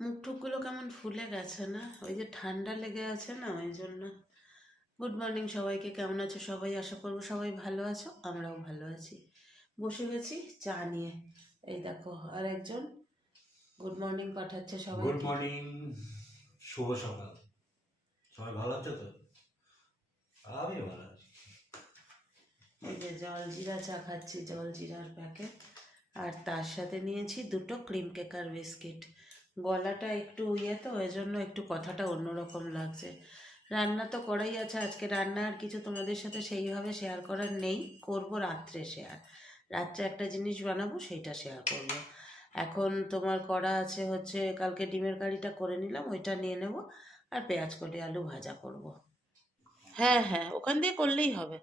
মুখ টুকগুলো কেমন ফুলে গেছে না? ওই যে ঠান্ডা লেগে আছে না ওই জন্য। গুড মর্নিং সবাইকে কেমন আছো সবাই? আশা করব সবাই ভালো আছো আমরাও ভালো আছি। বসে গেছি চা নিয়ে। এই দেখো আর একজন গুড মর্নিং পাঠাচ্ছে সবাই গুড মর্নিং শুভ সকাল। সবাই ভালো আছো তো? আমি ভালো আছি। এই যে জল জিরা চা খাচ্ছি জল জিরার প্যাকেট আর তার সাথে নিয়েছি দুটো ক্রিম কেকার বিস্কিট গলাটা একটু ইয়ে তো ওই জন্য একটু কথাটা অন্যরকম লাগছে। রান্না তো করাই আছে, আজকে রান্না আর কিছু তোমাদের সাথে সেইভাবে শেয়ার করার নেই, করব রাত্রে শেয়ার রাত্রে একটা জিনিস বানাবো, সেইটা শেয়ার করব। এখন তোমার করা আছে হচ্ছে, কালকে ডিমের কারিটা করে নিলাম, ওইটা নিয়ে নেব, আর পেঁয়াজ কলি আলু ভাজা করব। হ্যাঁ হ্যাঁ ওখান দিয়ে করলেই হবে।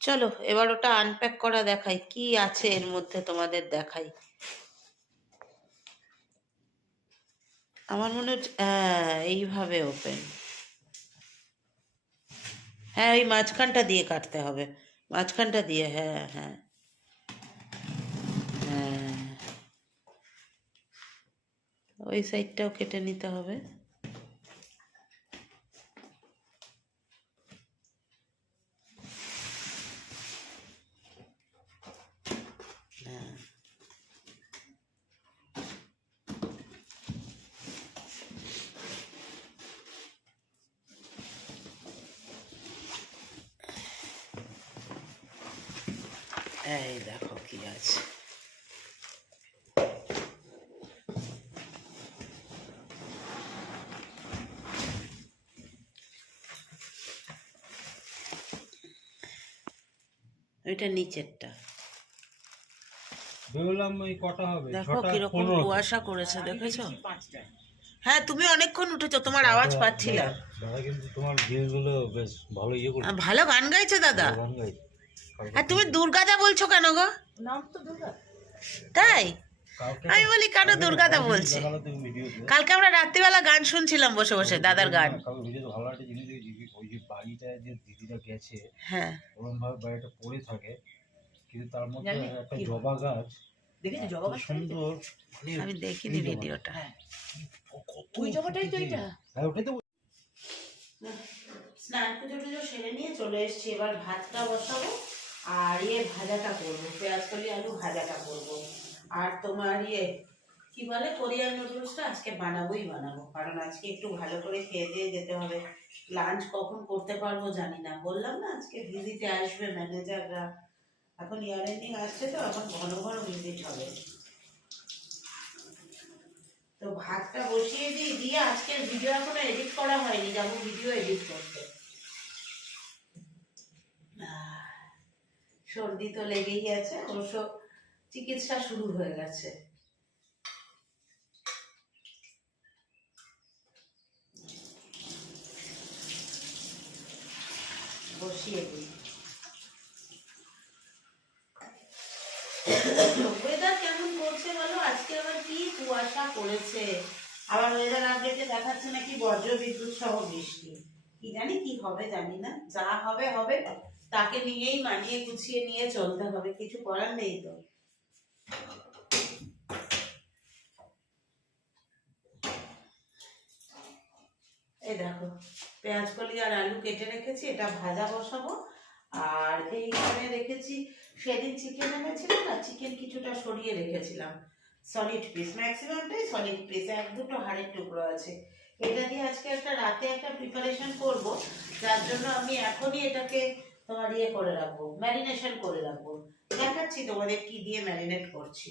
চলো, এবার ওটা আনপ্যাক করা দেখাই, কি আছে এর মধ্যে তোমাদের দেখাই। আমার মনে হচ্ছে হ্যাঁ এইভাবে ওপেন হ্যাঁ ওই মাঝখানটা দিয়ে কাটতে হবে। মাঝখানটা দিয়ে হ্যাঁ হ্যাঁ। হ্যাঁ। ওই সাইডটাও কেটে নিতে হবে। এই দেখো কি আছে। ওইটা নিচেরটা। কটা হবে দেখো কীরকম কুয়াশা করেছে দেখেছ? হ্যাঁ তুমি অনেকক্ষণ উঠেছো তোমার আওয়াজ পাচ্ছিলাম দাদা কিন্তু তোমার জিনিসগুলো বেশ ভালো ইয়ে ভালো গান গাইছে দাদা। গান গাই আর তুমি দুর্গাদা বলছো কেন গো? তাই? আমি বলি কেন দুর্গাদা বলছে। কালকে আমরা রাত্রিবেলা গান শুনছিলাম বসে বসে দাদার গান। কালকে ভিডিওতে ভালো একটা জিনিস দেখেছি ওই যে বাড়িটা যে দিদিরা গেছে হ্যাঁ। ওরকম ভাবে বাড়িটা পড়ে থাকে কিন্তু তার মধ্যে একটা জবা গাছ দেখেছি জবা খুব গাছ সুন্দর মানে আমি দেখিনি ভিডিওটা। ওই জবাটাই তো এটা? হ্যাঁ ওটাই তো স্নান পুজো টুজো সেরে নিয়ে চলে এসেছি। এবার ভাতটা বসাবো। আর ইয়ে ভাজাটা করব, পেঁয়াজ কলি, আলু ভাজাটা করব। আর তোমার ইয়ে কি বলে, কোরিয়ান নুডলসটা আজকে বানাবোই বানাবো, কারণ আজকে একটু ভালো করে খেয়ে দিয়ে যেতে হবে। লাঞ্চ কখন করতে পারব জানি না, বললাম না আজকে ভিজিটে আসবে, ম্যানেজাররা। এখন ইয়ার এন্ডিং আসছে তো, এখন ঘন ঘন ভিজিট হবে। তো ভাতটা বসিয়ে দিই, দিয়ে আজকের ভিডিও এখনও এডিট করা হয়নি, যাব ভিডিও এডিট করতে। সর্দি তো লেগেই আছে, অবশ্য চিকিৎসা শুরু হয়ে গেছে। বসিয়ে দিই। ওয়েদার কেমন করছে বলো? আজকে আবার কি কুয়াশা পড়েছে? আবার ওয়েদার আপডেটে দেখাচ্ছে নাকি বজ্র বিদ্যুৎ সহ বৃষ্টি। কি জানি কি হবে জানি না। যা হবে হবে। তাকে নিয়েই মানিয়ে গুছিয়ে নিয়ে চলতে হবে, কিছু করার নেই তো। এই দেখো, পেঁয়াজ কলি আর আলু কেটে রেখেছি, এটা ভাজা বসাবো। আর এইখানে রেখেছি, সেদিন চিকেন এনেছিলাম না চিকেন কিছুটা সরিয়ে রেখেছিলাম। সলিড পিস ম্যাক্সিমামটাই সলিড পিস এক দুটো হাড়ের টুকরো আছে। এটা দিয়ে আজকে একটা রাতে একটা প্রিপারেশন করব, যার জন্য আমি এখনই এটাকে তোমার ইয়ে করে রাখব ম্যারিনেশন করে রাখব। দেখাচ্ছি তোমাদের কি দিয়ে ম্যারিনেট করছি।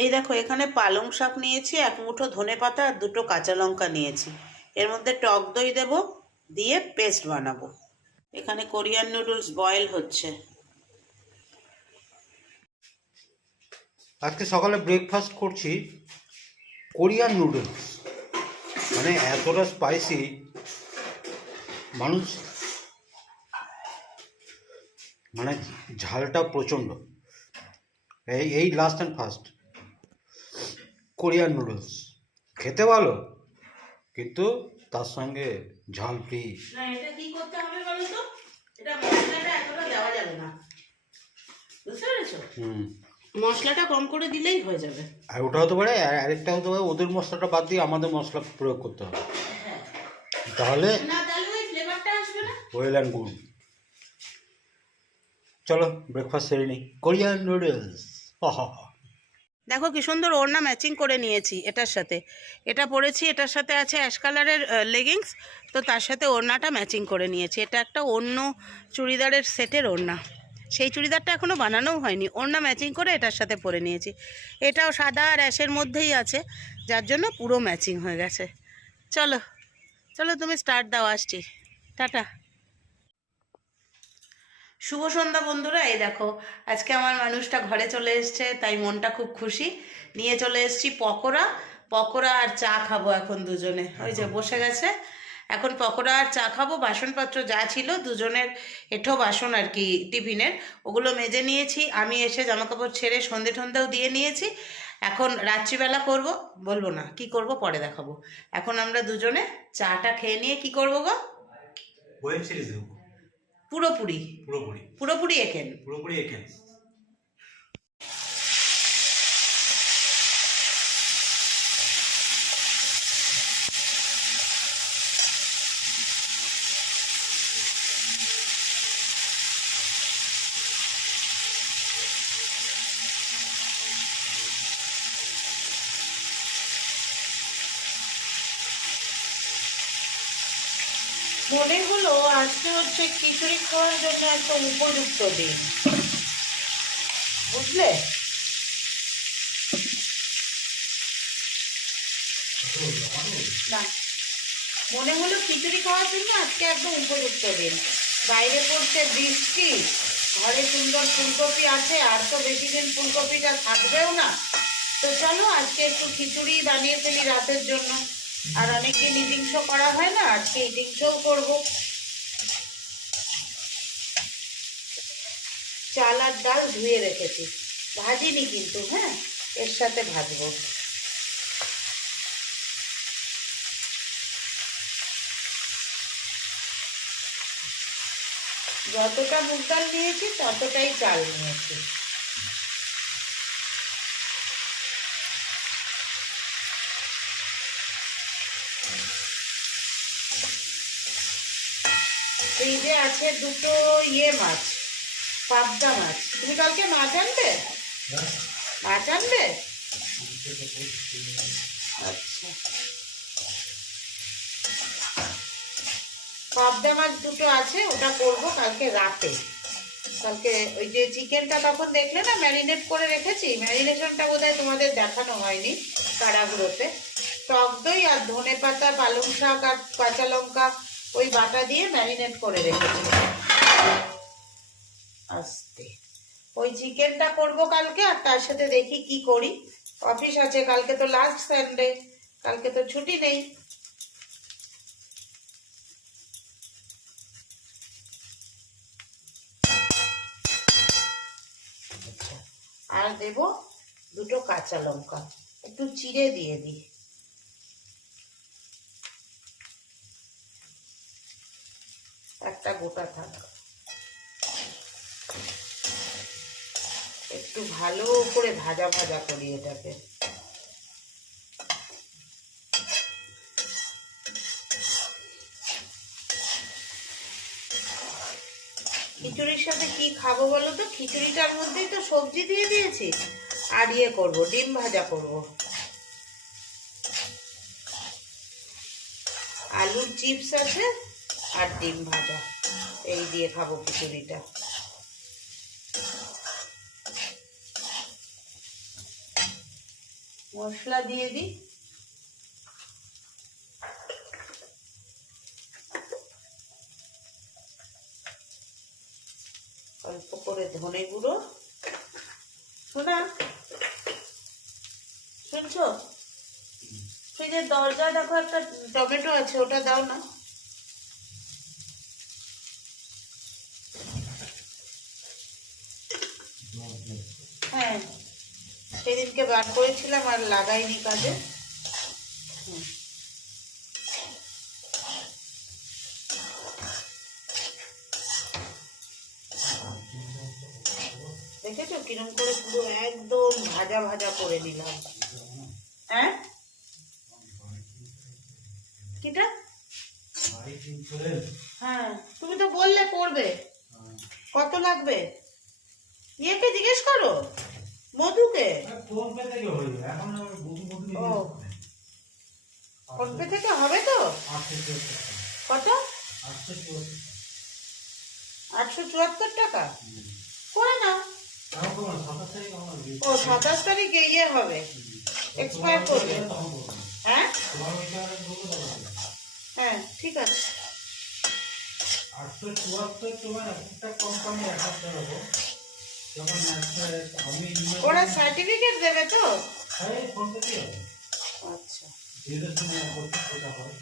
এই দেখো, এখানে পালং শাক নিয়েছি, এক মুঠো ধনে পাতা আর দুটো কাঁচা লঙ্কা নিয়েছি। এর মধ্যে টক দই দেব, দিয়ে পেস্ট বানাবো। এখানে কোরিয়ান নুডলস বয়েল হচ্ছে। আজকে সকালে ব্রেকফাস্ট করছি কোরিয়ান নুডলস মানে এতটা স্পাইসি মানুষ মানে ঝালটা প্রচণ্ড। এই এই last and first Korean noodles খেতে ভালো কিন্তু তার সঙ্গে ঝাল ফ্রি না এটা কি করতে হবে বলো তো এটা মশলাটা এতটা দেওয়া যাবে না। বুঝতে পেরেছ? হুম। মশলাটা কম করে দিলেই হয়ে যাবে। আর ওটা হতে পারে আর আরেকটা হতে পারে ওদের মশলাটা বাদ দিয়ে আমাদের মশলা প্রয়োগ করতে হবে। তাহলে না তাহলে ওই ফ্লেভারটা আসবে না? Well and good. চলো ব্রেকফাস্ট সেরে নিই। কোরিয়ান নুডলস দেখো কি সুন্দর ওড়না ম্যাচিং করে নিয়েছি এটার সাথে। এটা পরেছি, এটার সাথে আছে অ্যাশ কালারের লেগিংস তো তার সাথে ওড়নাটা ম্যাচিং করে নিয়েছি। এটা একটা অন্য চুড়িদারের সেটের ওড়না। সেই চুড়িদারটা এখনও বানানোও হয়নি। ওড়না ম্যাচিং করে এটার সাথে পরে নিয়েছি। এটাও সাদা আর অ্যাশের মধ্যেই আছে, যার জন্য পুরো ম্যাচিং হয়ে গেছে। চলো চলো তুমি স্টার্ট দাও, আসছি। টাটা। শুভ সন্ধ্যা বন্ধুরা এই দেখো আজকে আমার মানুষটা ঘরে চলে এসছে তাই মনটা খুব খুশি। নিয়ে চলে এসেছি পকোড়া। পকোড়া আর চা খাব এখন দুজনে। ওই যে বসে গেছে। এখন পকোড়া আর চা খাব। বাসনপত্র যা ছিল দুজনের এঠো বাসন আর কি টিফিনের ওগুলো মেজে নিয়েছি। আমি এসে জামাকাপড় ছেড়ে সন্ধে ঠন্ধেও দিয়ে নিয়েছি। এখন রাত্রিবেলা করব। বলব না কি করব পরে দেখাবো। এখন আমরা দুজনে চাটা খেয়ে নিয়ে কি করব গো? ওয়েব সিরিজ দেখব। পুরোপুরি? পুরোপুরি। পুরোপুরি এঁকেন? পুরোপুরি এখানে মনে হলো আজকে হচ্ছে খিচুড়ি খাওয়ার জন্য একটা উপযুক্ত দিন। বুঝলে? না। মনে হলো খিচুড়ি খাওয়ার জন্য আজকে একদম উপযুক্ত দিন। বাইরে পড়ছে বৃষ্টি, ঘরে সুন্দর ফুলকপি আছে, আর তো বেশি দিন ফুলকপিটা থাকবেও না। তো চলো আজকে একটু খিচুড়ি বানিয়ে ফেলি রাতের জন্য। আর অনেকদিন ইটিং করা হয় না, আজকে ইটিং শোও করব। চাল আর ডাল ধুয়ে রেখেছি। ভাজিনি কিন্তু হ্যাঁ? এর সাথে ভাজবো। যতটা মুগ ডাল নিয়েছি, ততটাই চাল নিয়েছি। ফ্রিজে আছে দুটো ইয়ে মাছ, পাবদা মাছ। তুমি কালকে মাছ আনবে? মাছ আনবে? আচ্ছা। পাবদা মাছ দুটো আছে, ওটা করব কালকে রাতে। কালকে ওই যে চিকেনটা তখন দেখলে না, ম্যারিনেট করে রেখেছি। ম্যারিনেশনটা বোধহয় তোমাদের দেখানো হয়নি কারাগুলোতে। টক দই আর ধনে পাতা পালং শাক আর কাঁচা লঙ্কা ওই বাটা দিয়ে ম্যারিনেট করে রেখেছি। আস্তে। ওই চিকেনটা করব কালকে আর তার সাথে দেখি কি করি। অফিস আছে কালকে তো লাস্ট সানডে কালকে তো ছুটি নেই। আচ্ছা, আর দেব দুটো কাঁচা লঙ্কা একটু চিড়ে দিয়ে দিই। একটা গোটা থাক। একটু ভালো করে ভাজা ভাজা করি এটাকে। খিচুড়ির সাথে কি খাব বলো তো? খিচুড়িটার মধ্যেই তো সবজি দিয়ে দিয়েছি। আর ইয়ে করব, ডিম ভাজা করব। আলুর চিপস আছে আর ডিম ভাজা। এই দিয়ে খাব খিচুড়িটা। মশলা দিয়ে দিই। অল্প করে ধনে গুঁড়ো। শোনা শুনছো? ফ্রিজের দরজা দেখো একটা টমেটো আছে ওটা দাও না। হ্যাঁ সেদিনকে বার করেছিলাম আর লাগাইনি কাজে। দেখেছ কিরম করে পুরো একদম ভাজা ভাজা করে নিলাম। হ্যাঁ? কিটা? হ্যাঁ তুমি তো বললে করবে। কত লাগবে? ইয়েকে জিজ্ঞেস করো? মধুকে? ফোন পে থেকে হয়ে এখন হবে তো? কত? আটশো চুয়াত্তর টাকা। করে নাও। না। ও সাতাশ তারিখে ইয়ে হবে। তোমার করবে। হ্যাঁ। হ্যাঁ ঠিক আছে। আটশো চুয়াত্তর তোমার একটা কোম্পানি একটা দেবো। ওরা সার্টিফিকেট দেবে তো? হবে। আচ্ছা। সময় করতে সেটা হয়?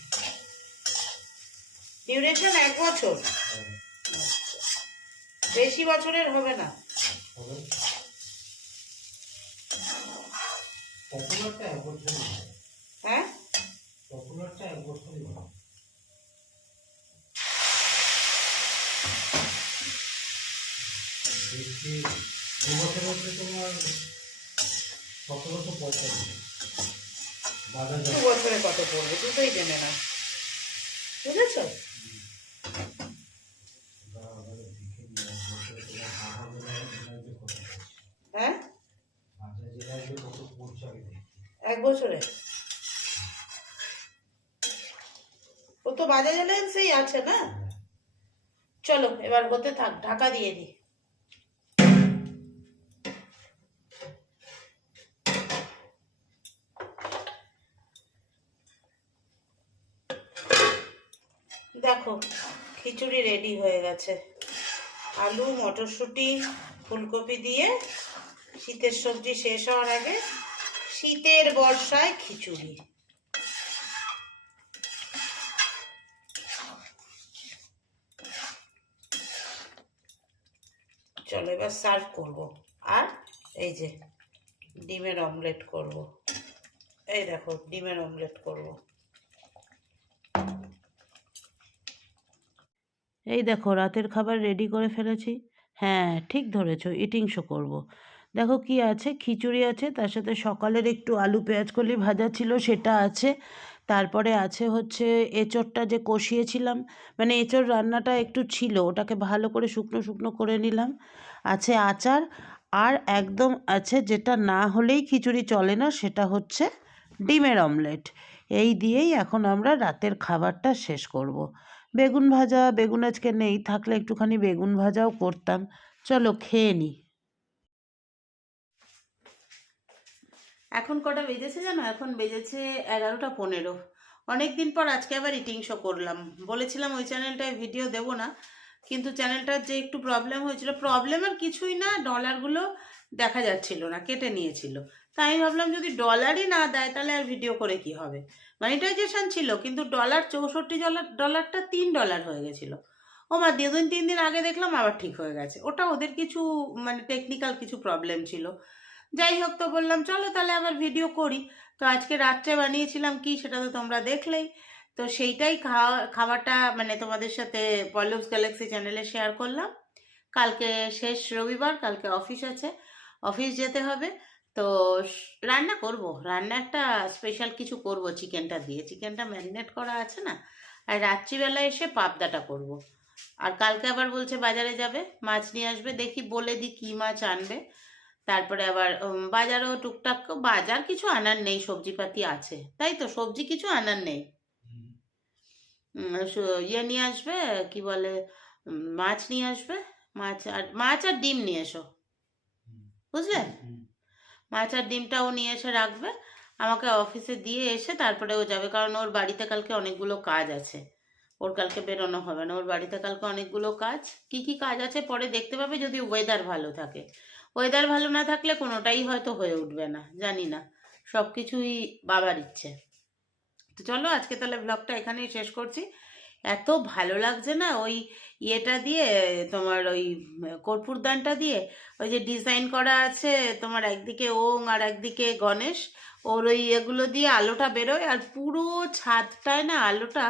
ডিউরেশন এক বছর। হ্যাঁ, বেশি বছরের হবে না। পপুলারটা এক বছরই হ্যাঁ? পপুলারটা এক বছরই হয় হচ্ছে তোমার সতেরোশো পঁয়তাল্লিশ। বাজার দু বছরে কত পড়বে? দুটোই জেনে না বুঝেছ? হ্যাঁ? এক বছরে? ও তো বাজাজ এলায়েন্সেই আছে না? চলো এবার হতে থাক ঢাকা দিয়ে দিই। দেখো, খিচুড়ি রেডি হয়ে গেছে। আলু, মটরশুঁটি, ফুলকপি দিয়ে শীতের সবজি শেষ হওয়ার আগে শীতের বর্ষায় খিচুড়ি। চলো এবার সার্ভ করব। আর এই যে, ডিমের অমলেট করব। এই দেখো, ডিমের অমলেট করব। এই দেখো রাতের খাবার রেডি করে ফেলেছি হ্যাঁ ঠিক ধরেছো ইটিং শো করব। দেখো কি আছে, খিচুড়ি আছে, তার সাথে সকালের একটু আলু পেঁয়াজ কলি ভাজা ছিল, সেটা আছে তারপরে আছে হচ্ছে এঁচোড়টা যে কষিয়েছিলাম মানে এঁচোড় রান্নাটা একটু ছিল, ওটাকে ভালো করে শুকনো শুকনো করে নিলাম আছে আচার, আর একদম আছে যেটা না হলেই খিচুড়ি চলে না, সেটা হচ্ছে ডিমের অমলেট এই দিয়েই এখন আমরা রাতের খাবারটা শেষ করব। বেগুন ভাজা, বেগুন আজকে নেই, থাকলে একটুখানি বেগুন ভাজাও করতাম। চলো খেয়ে নিই এখন কটা বেজেছে জানো? এখন বেজেছে এগারোটা পনেরো। অনেক দিন পর আজকে আবার ইটিং শো করলাম। বলেছিলাম ওই চ্যানেলটায় ভিডিও দেবো না, কিন্তু চ্যানেলটার যে একটু প্রবলেম হয়েছিল প্রবলেমের কিছুই না ডলারগুলো দেখা যাচ্ছিল না, কেটে নিয়েছিল। তাই আমি ভাবলাম যদি ডলারই না দেয় তাহলে আর ভিডিও করে কি হবে? মনিটাইজেশন ছিল, কিন্তু ডলার চৌষট্টি ডলার ডলারটা তিন ডলার হয়ে গেছিল। ও মা, দুদিন, তিন দিন আগে দেখলাম আবার ঠিক হয়ে গেছে। ওটা ওদের কিছু মানে টেকনিক্যাল কিছু প্রবলেম ছিল। যাই হোক, তো বললাম, চলো তাহলে আবার ভিডিও করি। তো আজকে রাত্রে বানিয়েছিলাম কি সেটা তো তোমরা দেখলেই। তো সেইটাই খাওয়া, খাবারটা মানে তোমাদের সাথে পল্লবস গ্যালাক্সি চ্যানেলে শেয়ার করলাম। কালকে শেষ রবিবার, কালকে অফিস আছে। অফিস যেতে হবে। তো রান্না করব। রান্না একটা স্পেশাল কিছু করব চিকেনটা দিয়ে। চিকেনটা ম্যারিনেট করা আছে না? আর রাত্রিবেলা এসে পাবদাটা করব। আর কালকে আবার বলছে বাজারে যাবে মাছ নিয়ে আসবে। দেখি বলে দিই কী মাছ আনবে। তারপরে আবার বাজারও টুকটাক বাজার কিছু আনার নেই সবজিপাতি আছে। তাই তো সবজি কিছু আনার নেই। ইয়ে নিয়ে আসবে কি বলে মাছ নিয়ে আসবে। মাছ আর মাছ আর ডিম নিয়ে এসো। বুঝলে? মাছ আর ডিমটাও নিয়ে এসে রাখবে। আমাকে অফিসে দিয়ে এসে তারপরে ও যাবে, কারণ ওর বাড়িতে কালকে অনেকগুলো কাজ আছে। ওর কালকে বেরোনো হবে না, ওর বাড়িতে কালকে অনেকগুলো কাজ। কি কি কাজ আছে পরে দেখতে পাবে যদি ওয়েদার ভালো থাকে। ওয়েদার ভালো না থাকলে কোনোটাই হয়তো হয়ে উঠবে না, জানি না। সব কিছুই বাবার ইচ্ছে। তো চলো আজকে তাহলে ব্লগটা এখানেই শেষ করছি। এত ভালো লাগছে না ওই ইয়েটা দিয়ে, তোমার ওই কর্পূরদানটা দিয়ে? ওই যে ডিজাইন করা আছে তোমার একদিকে ওং আর একদিকে গণেশ, ওর ওই এগুলো দিয়ে আলোটা বেরোয় আর পুরো ছাদটায় না আলোটা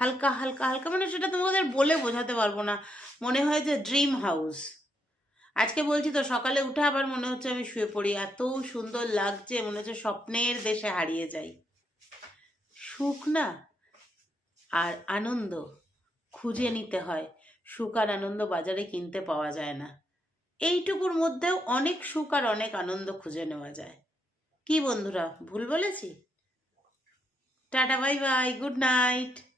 হালকা হালকা হালকা মানে সেটা তোমাদের বলে বোঝাতে পারব না। মনে হয় যে ড্রিম হাউস আজকে বলছি তো সকালে উঠে আবার মনে হচ্ছে আমি শুয়ে পড়ি। এত সুন্দর লাগছে, মনে হচ্ছে স্বপ্নের দেশে হারিয়ে যাই। সুখ না? আর আনন্দ খুঁজে নিতে হয়। সুখ আর আনন্দ বাজারে কিনতে পাওয়া যায় না। এইটুকুর মধ্যেও অনেক সুখ আর অনেক আনন্দ খুঁজে নেওয়া যায়। কি বন্ধুরা, ভুল বলেছি? Tata, bye bye, good night.